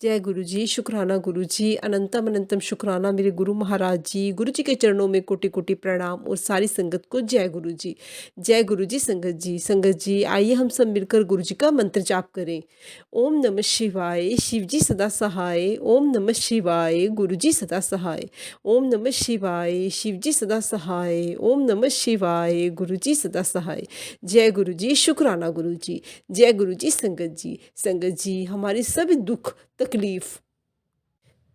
जय गुरु जी, शुक्राना गुरु जी, अनंतम अनंतम शुक्राना मेरे गुरु महाराज जी। गुरु जी के चरणों में कोटि-कोटि प्रणाम और सारी संगत को जय गुरु जी। जय गुरु जी संगत जी। संगत जी आइए हम सब मिलकर गुरु जी का मंत्र जाप करें। ओम नमः शिवाय, शिव जी सदा सहाय। ओम नमः शिवाय, गुरु जी सदा सहाय। ओम नमः शिवाय, शिव जी सदा सहाय। ओम नमः शिवाय, गुरु जी सदा सहाय। जय गुरु जी, शुक्राना गुरु जी। जय गुरु जी संगत जी। संगत जी हमारे सभी दुख तकलीफ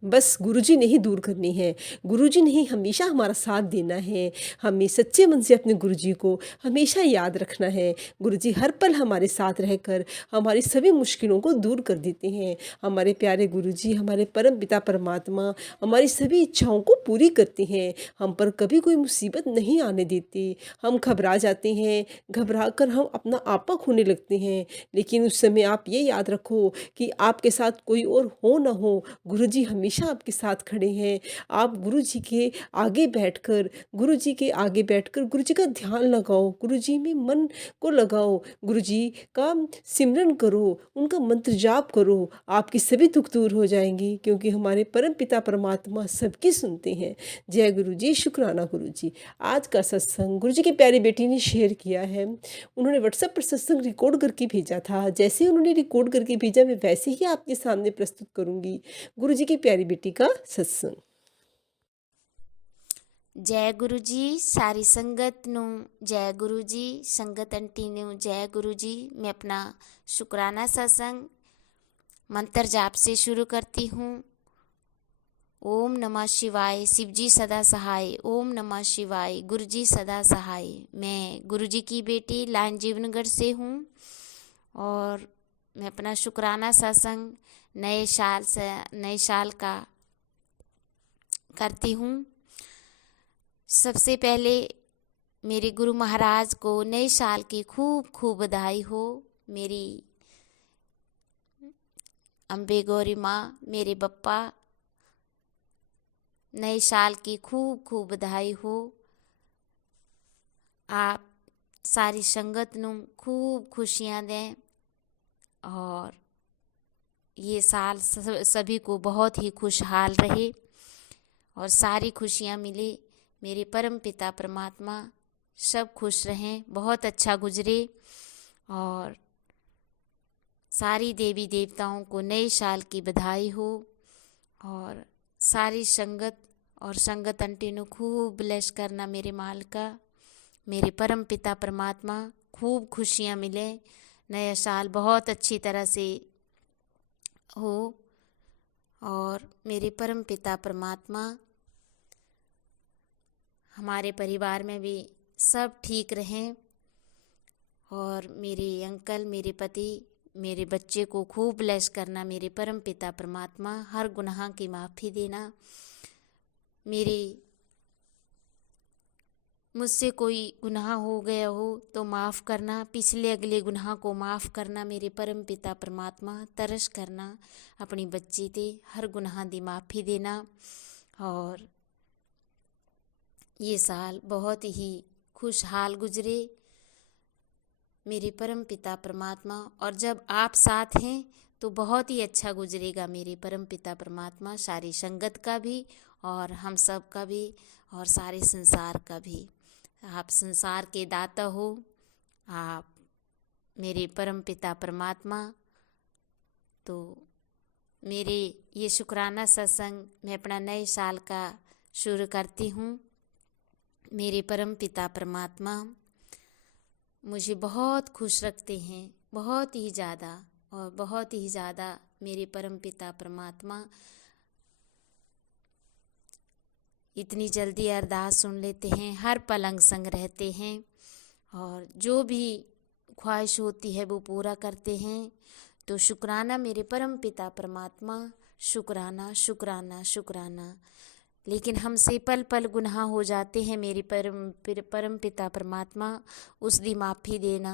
बस गुरुजी ने ही दूर करनी है। गुरुजी ने ही हमेशा हमारा साथ देना है। हमें सच्चे मन से अपने गुरुजी को हमेशा याद रखना है। गुरुजी हर पल हमारे साथ रहकर हमारी सभी मुश्किलों को दूर कर देते हैं। हमारे प्यारे गुरुजी हमारे परम पिता परमात्मा हमारी सभी इच्छाओं को पूरी करते हैं। हम पर कभी कोई मुसीबत नहीं आने देते। हम घबरा जाते हैं, घबरा कर हम अपना आपा खोने लगते हैं। लेकिन उस समय आप ये याद रखो कि आपके साथ कोई और हो ना हो, गुरुजी हमेशा आपके साथ खड़े हैं। आप गुरुजी के आगे बैठकर गुरुजी के आगे बैठकर गुरुजी का ध्यान लगाओ, गुरुजी में मन को लगाओ, गुरुजी का सिमरन करो, उनका मंत्र जाप करो। आपकी सभी दुख दूर हो जाएंगी क्योंकि हमारे परम पिता परमात्मा सबकी सुनते हैं। जय गुरु जी, शुक्राना गुरु जी। आज का सत्संग गुरु जी की प्यारी बेटी ने शेयर किया है। उन्होंने व्हाट्सएप पर सत्संग रिकॉर्ड करके भेजा था। जैसे ही उन्होंने रिकॉर्ड करके भेजा मैं वैसे ही आपके सामने प्रस्तुत करूंगी गुरु जी की प्यारी बेटी का सत्संग। जय गुरु जी सारी संगत नू जय गुरु जी संगत आंटी नू जय गुरु जी। मैं अपना शुक्राना सत्संग मंत्र जाप से शुरू करती हूँ। ओम नमः शिवाय, शिव जी सदा सहाय। ओम नमः शिवाय, गुरु जी सदा सहाय। मैं गुरु जी की बेटी लाइन जीवनगढ़ से हूँ और मैं अपना शुक्राना सत्संग नए साल का करती हूँ। सबसे पहले मेरे गुरु महाराज को नए साल की खूब खूब बधाई हो। मेरी अम्बे गौरी माँ, मेरे बप्पा, नए साल की खूब खूब बधाई हो। आप सारी संगत नू खूब खुशियाँ दें और ये साल सभी को बहुत ही खुशहाल रहे और सारी खुशियाँ मिले। मेरे परम पिता परमात्मा सब खुश रहें, बहुत अच्छा गुजरे और सारी देवी देवताओं को नए साल की बधाई हो और सारी संगत और संगत आंटी ने खूब ब्लेस करना मेरे माल का। मेरे परम पिता परमात्मा खूब खुशियाँ मिले, नया साल बहुत अच्छी तरह से हो और मेरे परम पिता परमात्मा हमारे परिवार में भी सब ठीक रहें और मेरे अंकल, मेरे पति, मेरे बच्चे को खूब ब्लेस करना। मेरे परम पिता परमात्मा हर गुनाह की माफ़ी देना। मुझसे कोई गुनाह हो गया हो तो माफ़ करना, पिछले अगले गुनाह को माफ़ करना। मेरे परम पिता परमात्मा तरस करना अपनी बच्ची ते हर गुनाह दी माफ़ी देना और ये साल बहुत ही खुशहाल गुजरे मेरे परम पिता परमात्मा। और जब आप साथ हैं तो बहुत ही अच्छा गुजरेगा मेरे परम पिता परमात्मा, सारी संगत का भी और हम सब का भी और सारे संसार का भी। आप संसार के दाता हो, आप मेरे परम पिता परमात्मा। तो मेरे ये शुक्राना सत्संग मैं अपना नए साल का शुरू करती हूँ। मेरे परम पिता परमात्मा मुझे बहुत खुश रखते हैं, बहुत ही ज़्यादा और बहुत ही ज़्यादा। मेरे परम पिता परमात्मा इतनी जल्दी अरदास सुन लेते हैं, हर पलंग संग रहते हैं और जो भी ख्वाहिश होती है वो पूरा करते हैं। तो शुक्राना मेरे परम पिता परमात्मा, शुक्राना शुक्राना शुक्राना। लेकिन हमसे पल पल गुनाह हो जाते हैं मेरे परम पिता परमात्मा, उस दी माफ़ी देना।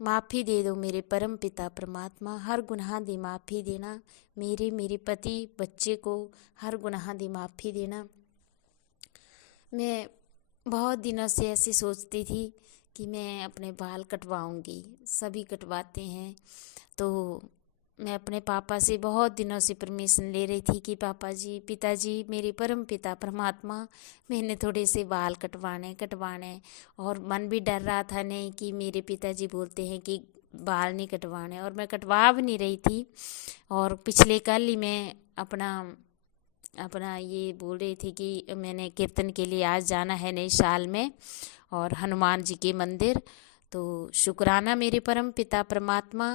माफ़ी दे दो मेरे परम पिता परमात्मा, हर गुनाह दी माफ़ी देना। मेरे पति बच्चे को हर गुनाह दी माफ़ी देना। मैं बहुत दिनों से ऐसी सोचती थी कि मैं अपने बाल कटवाऊंगी, सभी कटवाते हैं तो मैं अपने पापा से बहुत दिनों से परमिशन ले रही थी कि पापा जी, पिताजी, मेरे परम पिता परमात्मा, मैंने थोड़े से बाल कटवाने और मन भी डर रहा था नहीं कि मेरे पिताजी बोलते हैं कि बाल नहीं कटवाने, और मैं कटवा भी नहीं रही थी। और पिछले कल ही मैं अपना अपना ये बोल रही थी कि मैंने कीर्तन के लिए आज जाना है नए साल में और हनुमान जी के मंदिर। तो शुक्राना मेरे परम पिता परमात्मा,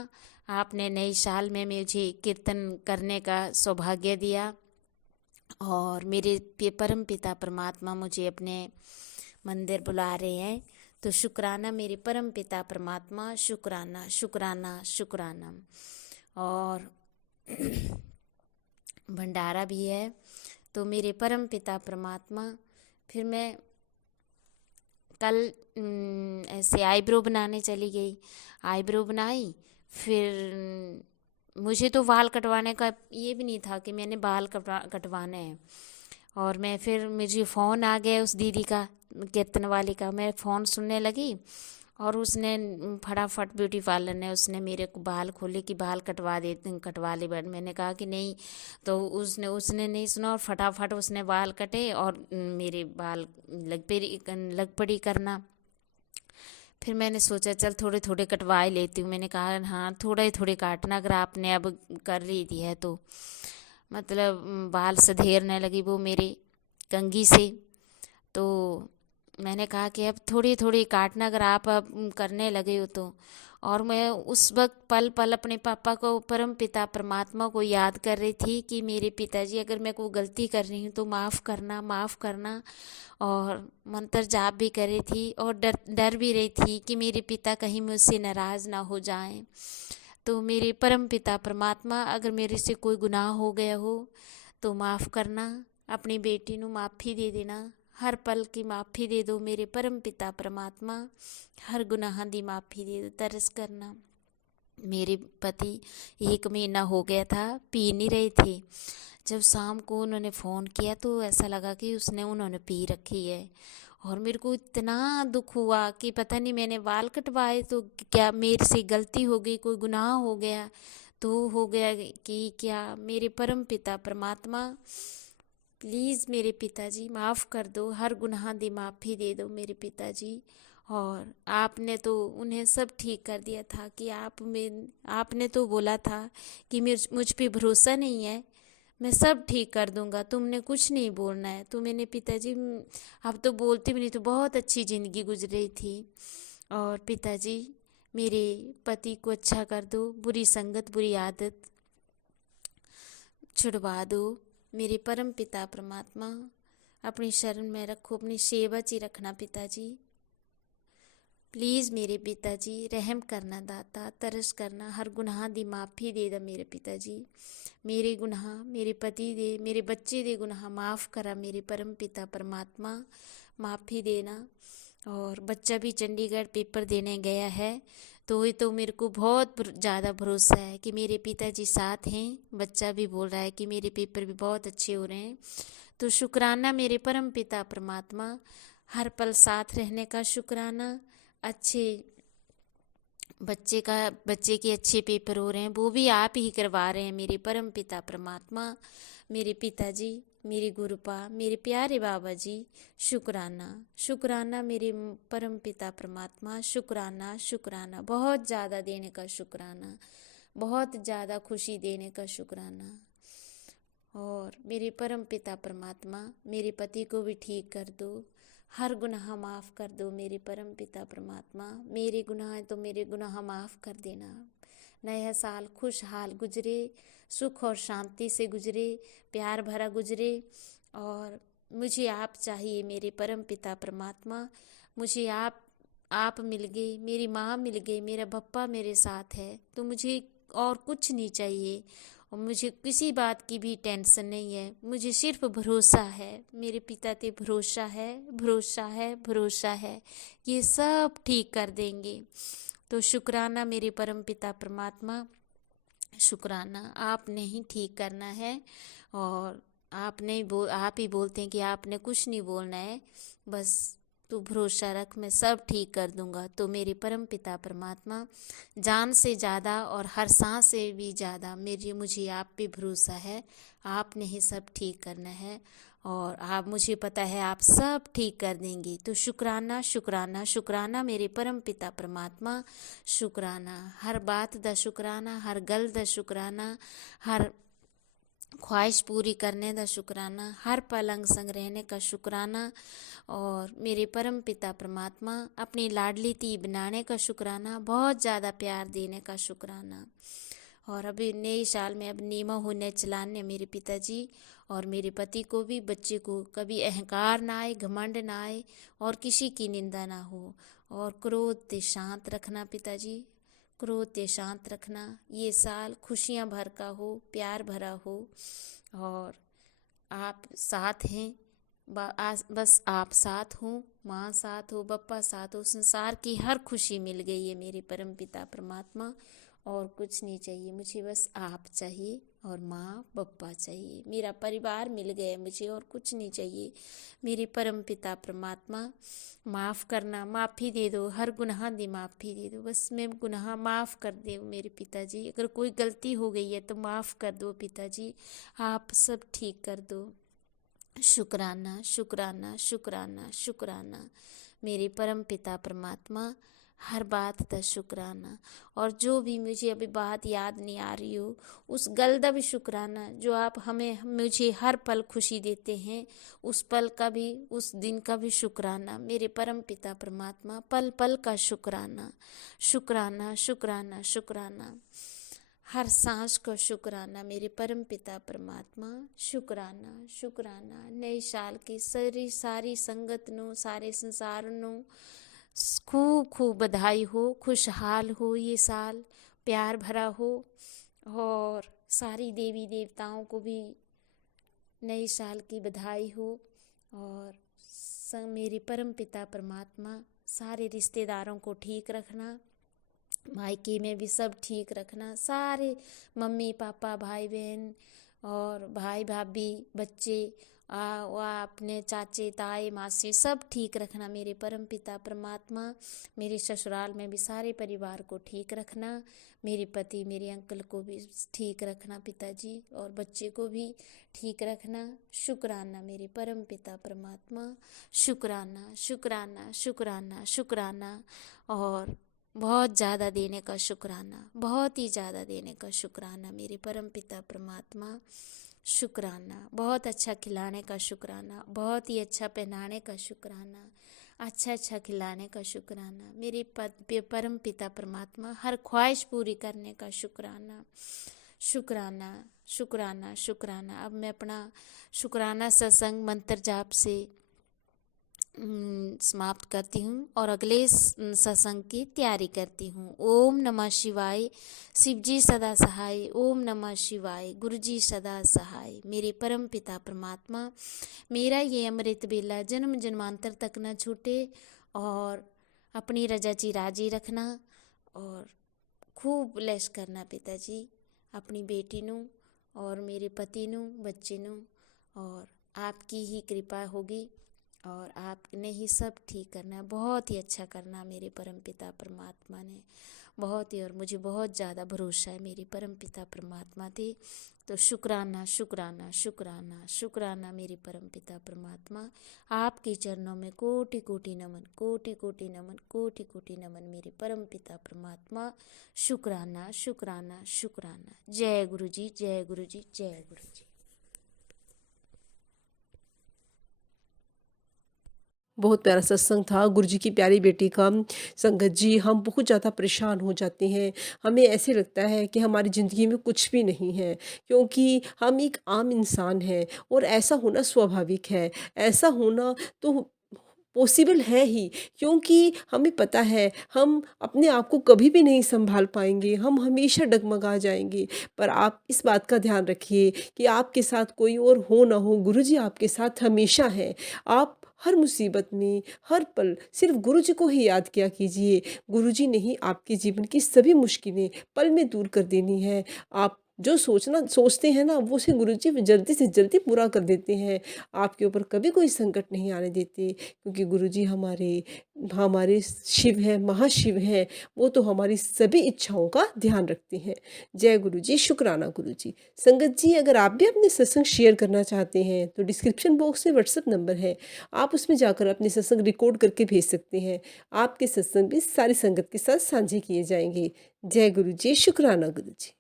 आपने नए साल में मुझे कीर्तन करने का सौभाग्य दिया और मेरे परम पिता परमात्मा मुझे अपने मंदिर बुला रहे हैं। तो शुक्राना मेरे परम पिता परमात्मा, शुक्राना शुक्राना शुक्राना। और भंडारा भी है। तो मेरे परम पिता परमात्मा, फिर मैं कल ऐसे आईब्रो बनाने चली गई, आईब्रो बनाई। फिर मुझे तो बाल कटवाने का ये भी नहीं था कि मैंने बाल कटवाने हैं। और मैं फिर मुझे फ़ोन आ गया उस दीदी का, कीर्तन वाली का। मैं फ़ोन सुनने लगी और उसने फटाफट ब्यूटी पार्लर ने उसने मेरे को बाल खोले कि बाल कटवा ले बट मैंने कहा कि नहीं। तो उसने नहीं सुना और फटाफट उसने बाल कटे और मेरे बाल लग पड़ी करना। फिर मैंने सोचा चल थोड़े थोड़े कटवा ही लेती हूँ। मैंने कहा हाँ थोड़ा ही थोड़े काटना, अगर आपने अब कर रही थी है तो। मतलब बाल सधेरने लगी वो मेरे कंघी से। तो मैंने कहा कि अब थोड़ी थोड़ी काटना, अगर आप अब करने लगे हो तो। और मैं उस वक्त पल पल अपने पापा को, परम पिता परमात्मा को याद कर रही थी कि मेरे पिताजी अगर मैं कोई गलती कर रही हूँ तो माफ़ करना, माफ़ करना। और मंत्र जाप भी कर रही थी और डर भी रही थी कि मेरे पिता कहीं मुझसे नाराज़ ना हो जाएं। तो मेरे परम पिता परमात्मा, अगर मेरे से कोई गुनाह हो गया हो तो माफ़ करना, अपनी बेटी ਨੂੰ माफ़ी दे देना, हर पल की माफ़ी दे दो मेरे परम पिता परमात्मा, हर गुनाह दी माफ़ी दे दो, तरस करना। मेरे पति 1 महीना हो गया था पी नहीं रहे थे। जब शाम को उन्होंने फ़ोन किया तो ऐसा लगा कि उन्होंने पी रखी है। और मेरे को इतना दुख हुआ कि पता नहीं मैंने बाल कटवाए तो क्या मेरे से गलती हो गई, कोई गुनाह हो गया तो हो गया कि क्या। मेरे परम पिता परमात्मा, प्लीज़ मेरे पिताजी माफ़ कर दो, हर गुनाह दी माफ़ी दे दो मेरे पिताजी। और आपने तो उन्हें सब ठीक कर दिया था कि आपने तो बोला था कि मुझ पे भरोसा नहीं है, मैं सब ठीक कर दूंगा, तुमने कुछ नहीं बोलना है। तो मैंने पिताजी अब तो बोलती भी नहीं, तो बहुत अच्छी ज़िंदगी गुजरी थी। और पिताजी मेरे पति को अच्छा कर दो, बुरी संगत बुरी आदत छुड़वा दो मेरे परम पिता परमात्मा। अपनी शरण में रखो, अपनी सेवा च ही रखना पिताजी। प्लीज़ मेरे पिताजी रहम करना दाता, तरस करना, हर गुनाह दी माफ़ी दे दा मेरे पिताजी। मेरे गुनाह, मेरे पति दे, मेरे बच्चे दे गुनाह माफ़ करा मेरे परम पिता परमात्मा, माफ़ी देना। और बच्चा भी चंडीगढ़ पेपर देने गया है, तो ये तो मेरे को बहुत ज़्यादा भरोसा है कि मेरे पिताजी साथ हैं। बच्चा भी बोल रहा है कि मेरे पेपर भी बहुत अच्छे हो रहे हैं। तो शुक्राना मेरे परम पिता परमात्मा, हर पल साथ रहने का शुक्राना। अच्छे बच्चे के अच्छे पेपर हो रहे हैं, वो भी आप ही करवा रहे हैं मेरे परम पिता परमात्मा। मेरे पिताजी, मेरे गुरुपा, मेरे प्यारे बाबा जी, शुक्राना शुक्राना मेरे परम पिता परमात्मा, शुक्राना शुक्राना, बहुत ज़्यादा देने का शुक्राना, बहुत ज़्यादा खुशी देने का शुक्राना। और मेरे परम पिता परमात्मा, मेरे पति को भी ठीक कर दो, हर गुनाह माफ़ कर दो मेरे परम पिता परमात्मा। मेरे गुनाह तो मेरे गुनाह माफ़ कर देना। नया साल खुशहाल गुजरे, सुख और शांति से गुजरे, प्यार भरा गुजरे। और मुझे आप चाहिए मेरे परम पिता परमात्मा, मुझे आप मिल गए, मेरी माँ मिल गई, मेरा पप्पा मेरे साथ है, तो मुझे और कुछ नहीं चाहिए। और मुझे किसी बात की भी टेंशन नहीं है, मुझे सिर्फ भरोसा है, मेरे पिता पे भरोसा है, भरोसा है, भरोसा है, ये सब ठीक कर देंगे। तो शुक्राना मेरे परम पिता परमात्मा, शुक्राना, आपने ही ठीक करना है। और आप ही बोलते हैं कि आपने कुछ नहीं बोलना है, बस तू भरोसा रख, मैं सब ठीक कर दूंगा। तो मेरे परम पिता परमात्मा, जान से ज़्यादा और हर सांस से भी ज़्यादा मुझे आप पे भरोसा है। आपने ही सब ठीक करना है और आप, मुझे पता है आप सब ठीक कर देंगे। तो शुक्राना शुक्राना शुक्राना मेरे परम पिता परमात्मा, शुक्राना हर बात दा शुक्राना, हर गल दा शुक्राना, हर ख्वाहिश पूरी करने का शुक्राना, हर पल अंग संग रहने का शुक्राना। और मेरे परम पिता परमात्मा, अपनी लाडली धी बनाने का शुक्राना, बहुत ज़्यादा प्यार देने का शुक्राना। और अभी नए साल में अब नीमा होने चलाने मेरे पिताजी और मेरे पति को भी, बच्चे को कभी अहंकार ना आए, घमंड ना आए और किसी की निंदा ना हो। और क्रोध से शांत रखना पिताजी, क्रोध से शांत रखना। ये साल खुशियाँ भर का हो, प्यार भरा हो और आप साथ हैं। बस आप साथ हो, माँ साथ हो, बप्पा साथ हो, संसार की हर खुशी मिल गई है मेरे परम पिता परमात्मा। और कुछ नहीं चाहिए मुझे, बस आप चाहिए और माँ बप्पा चाहिए, मेरा परिवार मिल गया मुझे और कुछ नहीं चाहिए। मेरे परम पिता परमात्मा, माफ़ करना, माफ़ी दे दो, हर गुनाह दी माफ़ी दे दो। बस मैं गुनाह माफ़ कर दो मेरे पिताजी, अगर कोई गलती हो गई है तो माफ़ कर दो पिताजी, आप सब ठीक कर दो। शुक्राना शुक्राना शुक्राना शुक्राना मेरे परम पिता परमात्मा, हर बात का शुक्राना। और जो भी मुझे अभी बात याद नहीं आ रही हो, उस गल का भी शुक्राना जो आप मुझे हर पल खुशी देते हैं, उस पल का भी, उस दिन का भी शुक्राना मेरे परम पिता परमात्मा, पल पल का शुक्राना। शुक्राना शुक्राना शुक्राना, हर सांस को शुक्राना मेरे परम पिता परमात्मा। शुक्राना शुक्राना, नए साल की सारी संगत नो, सारे संसार नो खूब खूब बधाई हो, खुशहाल हो ये साल, प्यार भरा हो। और सारी देवी देवताओं को भी नए साल की बधाई हो। और मेरे परम पिता परमात्मा, सारे रिश्तेदारों को ठीक रखना, मायके में भी सब ठीक रखना, सारे मम्मी पापा भाई बहन और भाई भाभी बच्चे अपने चाचे ताए मासी सब ठीक रखना मेरे परम पिता परमात्मा। मेरे ससुराल में भी सारे परिवार को ठीक रखना, मेरे पति मेरे अंकल को भी ठीक रखना पिताजी, और बच्चे को भी ठीक रखना। शुक्राना मेरे परम पिता परमात्मा, शुक्राना शुक्राना शुक्राना शुक्राना। और बहुत ज़्यादा देने का शुक्राना, बहुत ही ज़्यादा देने का शुक्राना मेरे परम पिता परमात्मा। शुक्राना, बहुत अच्छा खिलाने का शुक्राना, बहुत ही अच्छा पहनाने का शुक्राना, अच्छा अच्छा खिलाने का शुक्राना मेरे परम पिता परमात्मा। हर ख्वाहिश पूरी करने का शुक्राना। शुक्राना शुक्राना शुक्राना। अब मैं अपना शुक्राना सत्संग मंत्र जाप से समाप्त करती हूँ और अगले सत्संग की तैयारी करती हूँ। ओम नमः शिवाय, शिवजी सदा सहाय। ओम नमः शिवाय, गुरुजी सदा सहाय। मेरे परम पिता परमात्मा, मेरा ये अमृत बेला जन्म जन्मांतर तक न छूटे और अपनी रजा जी राजी रखना और खूब ब्लेस करना पिताजी अपनी बेटी नू और मेरे पति नू, बच्चे नू। और आपकी ही कृपा होगी और आपने ही सब ठीक करना है, बहुत ही अच्छा करना मेरे परम पिता परमात्मा ने, बहुत ही। और मुझे बहुत ज़्यादा भरोसा है मेरे परम पिता परमात्मा थे। तो शुक्राना शुक्राना शुक्राना शुक्राना मेरे परम पिता परमात्मा। आपके चरणों में कोटि कोटि नमन, कोटि कोटि नमन, कोटि कोटि नमन मेरे परम पिता परमात्मा। शुक्राना शुक्राना शुक्राना। जय गुरु जी, जय गुरु जी, जय गुरु जी। बहुत प्यारा सत्संग था गुरु जी की प्यारी बेटी का। संगत जी, हम बहुत ज़्यादा परेशान हो जाते हैं, हमें ऐसे लगता है कि हमारी ज़िंदगी में कुछ भी नहीं है, क्योंकि हम एक आम इंसान हैं और ऐसा होना स्वाभाविक है। ऐसा होना तो पॉसिबल है ही, क्योंकि हमें पता है हम अपने आप को कभी भी नहीं संभाल पाएंगे, हम हमेशा डगमगा जाएंगे। पर आप इस बात का ध्यान रखिए कि आपके साथ कोई और हो ना हो, गुरु जी आपके साथ हमेशा हैं। आप हर मुसीबत में, हर पल सिर्फ गुरु जी को ही याद किया कीजिए। गुरु जी ने ही आपके जीवन की सभी मुश्किलें पल में दूर कर देनी है। आप जो सोचते हैं ना वो उसे गुरुजी जल्दी से जल्दी पूरा कर देते हैं। आपके ऊपर कभी कोई संकट नहीं आने देते, क्योंकि गुरुजी हमारे हमारे शिव हैं, महाशिव हैं। वो तो हमारी सभी इच्छाओं का ध्यान रखते हैं। जय गुरुजी, शुक्राना गुरुजी। संगत जी, अगर आप भी अपने सत्संग शेयर करना चाहते हैं तो डिस्क्रिप्शन बॉक्स में व्हाट्सएप नंबर है, आप उसमें जाकर अपने सत्संग रिकॉर्ड करके भेज सकते हैं। आपके सत्संग भी सारी संगत के साथ साझे किए जाएंगे। जय गुरुजी, शुक्राना गुरुजी।